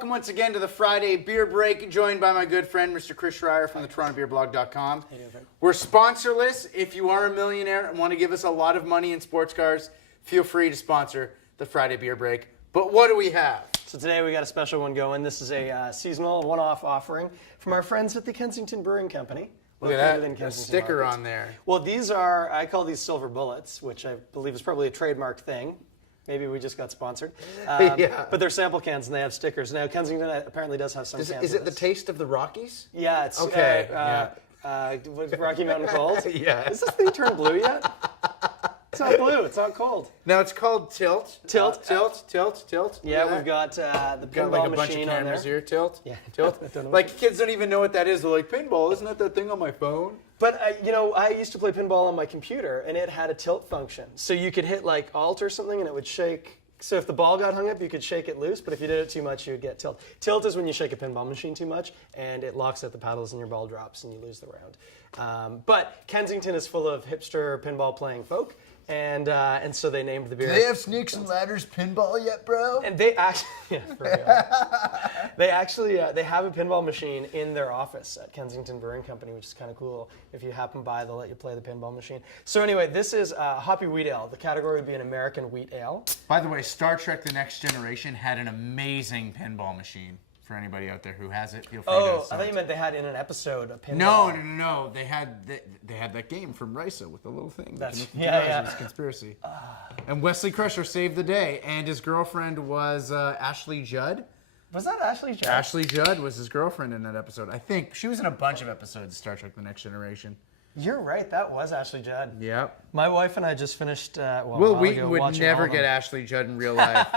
welcome once again to the Friday Beer Break, joined by my good friend, Mr. Chris Schreier from the TorontoBeerBlog.com. We're sponsorless. If you are a millionaire and want to give us a lot of money in sports cars, feel free to sponsor the Friday Beer Break. But what do we have? So today we got a special one going. This is a seasonal one-off offering from our friends at the Kensington Brewing Company. Look at that, a sticker on there. Well, these are, I call these silver bullets, which I believe is probably a trademarked thing. Maybe we just got sponsored. Yeah. But they're sample cans and they have stickers. Now, Kensington apparently does have some cans. Is it the taste of the Rockies? Yeah, it's okay. Was Rocky Mountain cold? Yeah. Is this thing turned blue yet? It's not blue. It's not cold. No, it's called Tilt. Tilt. Tilt. Yeah, we've got the pinball like a bunch of machine on there. cameras here. Tilt. Yeah. Tilt. Like kids don't even know what that is. They're like, pinball, isn't that thing on my phone? But, I used to play pinball on my computer, and it had a tilt function. So you could hit, like, Alt or something, and it would shake. So if the ball got hung up, you could shake it loose, but if you did it too much, you would get tilt. Tilt is when you shake a pinball machine too much, and it locks at the paddles, and your ball drops, and you lose the round. But Kensington is full of hipster pinball-playing folk, and so they named the beer. Do they have Snakes and Ladders pinball yet, bro? And they actually, yeah, for real. They have a pinball machine in their office at Kensington Brewing Company, which is kind of cool. If you happen by, they'll let you play the pinball machine. So anyway, this is hoppy wheat ale. The category would be an American wheat ale. By the way, Star Trek: The Next Generation had an amazing pinball machine. For anybody out there who has it, feel free to. I thought you meant they had in an episode a pinball. No. They had that game from Risa with the little thing. That's It's conspiracy. And Wesley Crusher saved the day, and his girlfriend was Ashley Judd. Was that Ashley Judd? Ashley Judd was his girlfriend in that episode. I think she was in a bunch of episodes of Star Trek: The Next Generation. You're right. That was Ashley Judd. Yep. My wife and I just finished. Will Wheaton would never get Ashley Judd in real life.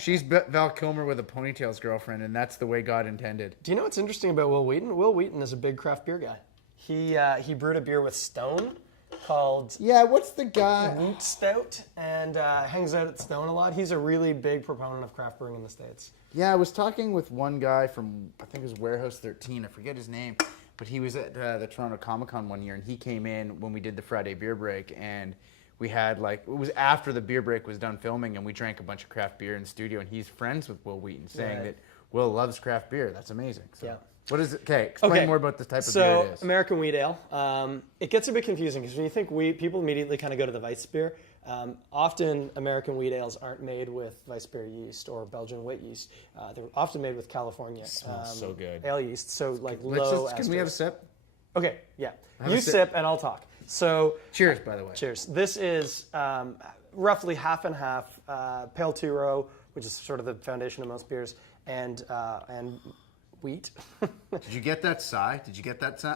She's Val Kilmer with a ponytail's girlfriend, and that's the way God intended. Do you know what's interesting about Will Wheaton? Will Wheaton is a big craft beer guy. He brewed a beer with Stone called What's the guy? Wheat Stout, and hangs out at Stone a lot. He's a really big proponent of craft brewing in the States. Yeah, I was talking with one guy from, I think it was Warehouse 13. I forget his name. But he was at the Toronto Comic-Con one year, and he came in when we did the Friday Beer Break, and we had, it was after the beer break was done filming, and we drank a bunch of craft beer in the studio, and he's friends with Will Wheaton, saying that Will loves craft beer. That's amazing. So, what is it? Okay, explain more about this type of beer it is. So, American wheat ale. It gets a bit confusing, because when you think wheat, people immediately kind of go to the Weissbier. Often, American wheat ales aren't made with Weissbier yeast or Belgian wheat yeast. They're often made with California smells so good. ale yeast, so low Can we have a sip? Okay, yeah. You sip and I'll talk. So, cheers, by the way. Cheers. This is roughly half and half Pale Two-Row, which is sort of the foundation of most beers, and wheat. Did you get that sigh?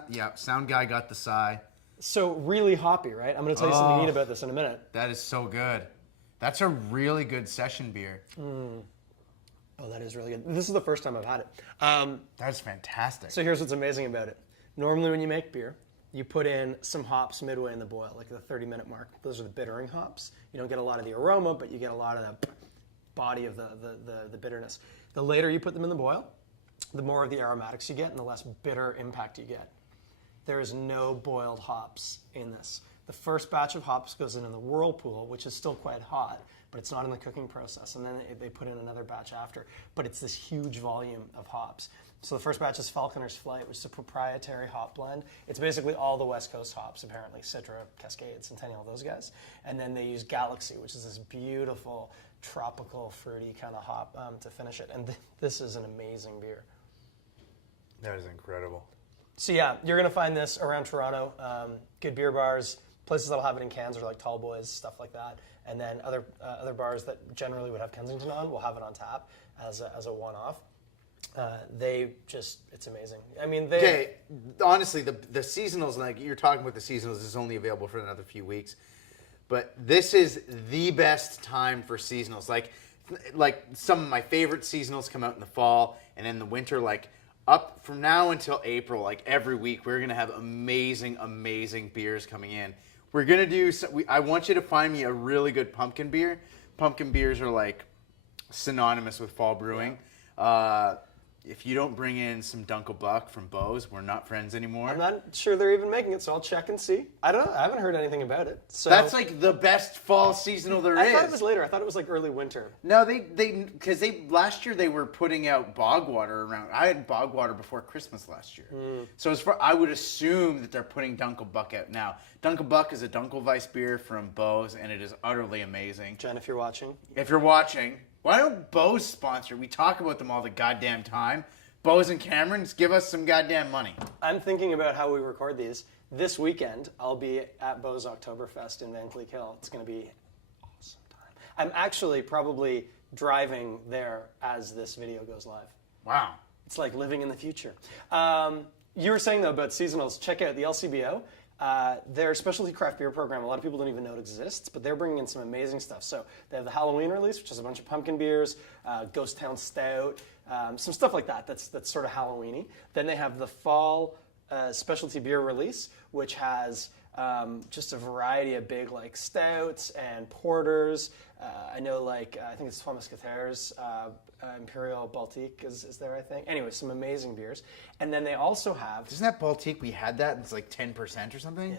Yeah, sound guy got the sigh. So really hoppy, right? I'm going to tell you something neat about this in a minute. That is so good. That's a really good session beer. Oh, that is really good. This is the first time I've had it. That's fantastic. So here's what's amazing about it. Normally when you make beer, you put in some hops midway in the boil, like the 30-minute mark. Those are the bittering hops. You don't get a lot of the aroma, but you get a lot of the body of the bitterness. The later you put them in the boil, the more of the aromatics you get and the less bitter impact you get. There is no boiled hops in this. The first batch of hops goes in the whirlpool, which is still quite hot, but it's not in the cooking process. And then they put in another batch after. But it's this huge volume of hops. So the first batch is Falconer's Flight, which is a proprietary hop blend. It's basically all the West Coast hops, apparently. Citra, Cascade, Centennial, those guys. And then they use Galaxy, which is this beautiful, tropical, fruity kind of hop to finish it. And this is an amazing beer. That is incredible. So yeah, you're going to find this around Toronto. Good beer bars, places that'll have it in cans are like Tall Boys, stuff like that. And then other bars that generally would have Kensington on will have it on tap as a one-off. It's amazing. I mean, honestly, the seasonals, like you're talking about the seasonals, is only available for another few weeks. But this is the best time for seasonals. Like some of my favorite seasonals come out in the fall, and in the winter, up from now until April, every week, we're going to have amazing, amazing beers coming in. We're going to do, I want you to find me a really good pumpkin beer. Pumpkin beers are synonymous with fall brewing. if you don't bring in some Dunkel Buck from Bose, we're not friends anymore. I'm not sure they're even making it, so I'll check and see. I don't know. I haven't heard anything about it. So That's like the best fall seasonal there is. I thought it was later. I thought it was like early winter. No, because last year they were putting out bog water around. I had bog water before Christmas last year. So I would assume that they're putting Dunkel Buck out now. Dunkel Buck is a Dunkelweiss beer from Bose, and it is utterly amazing. Jen, if you're watching. If you're watching, why don't Bose sponsor? We talk about them all the goddamn time. Bose and Cameron's, give us some goddamn money. I'm thinking about how we record these. This weekend, I'll be at Bose Oktoberfest in Van Cleek Hill. It's going to be awesome time. I'm actually probably driving there as this video goes live. Wow. It's like living in the future. You were saying, though, about seasonals. Check out the LCBO. Their specialty craft beer program, a lot of people don't even know it exists, but they're bringing in some amazing stuff. So they have the Halloween release, which is a bunch of pumpkin beers, Ghost Town Stout, some stuff like that that's sort of Halloween-y. Then they have the fall specialty beer release, which has just a variety of big like stouts and porters. I know I think it's Trois Mousquetaires, Imperial Baltique is there, I think. Anyway, some amazing beers. And then they also have... Isn't that Baltique? We had that and it's like 10% or something? Yeah.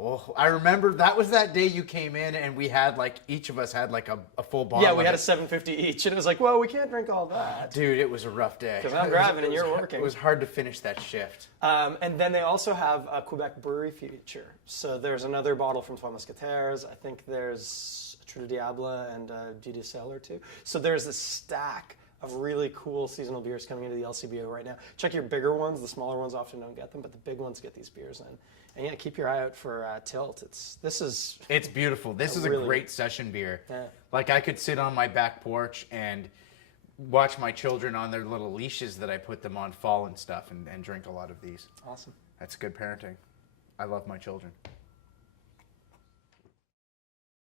Oh, I remember that was that day you came in and we had each of us had a full bottle. Yeah, we had a 750 each. And it was like, well, we can't drink all that. Dude, it was a rough day. Because I'm driving and you're working. It was hard to finish that shift. And then they also have a Quebec brewery feature. So there's another bottle from Trois Mousquetaires. I think there's True de Diable and Dieu du Sel or two. So there's a stack of really cool seasonal beers coming into the LCBO right now. Check your bigger ones. The smaller ones often don't get them, but the big ones get these beers in. And yeah, keep your eye out for Tilt. It's beautiful. This is really a great session beer. Yeah. I could sit on my back porch and watch my children on their little leashes that I put them on fall and stuff and drink a lot of these. Awesome. That's good parenting. I love my children.